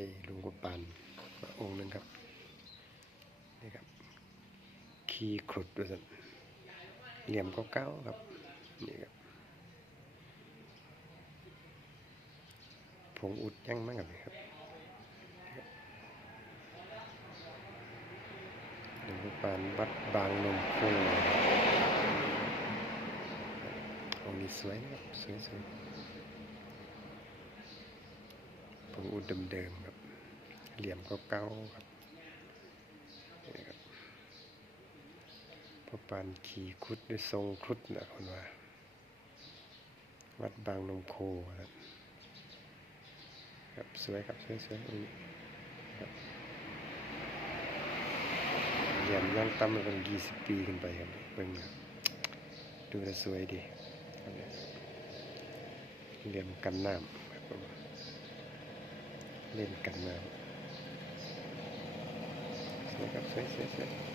ได้หลุงกุปานมาองค์นึงครับนี่ครับขีขรุดด้วยสันเหลี่ยมเก้าๆครับนี่ครับผงอุดยั่งมากครับนี่ครับหลวงพ่อปานวัดบางนมโคองค์นี้สวยนะครับสวยส วยผงอุดเดิมๆครับ เหลี่ยมเก้าครับนี่นะครับพ่อปานขี่ครุดด้วยทรงครุดนะคนว่า วัดบางนมโคครับครับสวยครับ สวยสวยองนี้ครับเหลี่ยมย่างต่ำมาเป็นยี่สิบปีขึ้นไปครับเบิ่งครับดูแลสวยดี เหลี่ยมกันน้ำครับ เล่นกันน้ำสวยครับสวยสวยสวย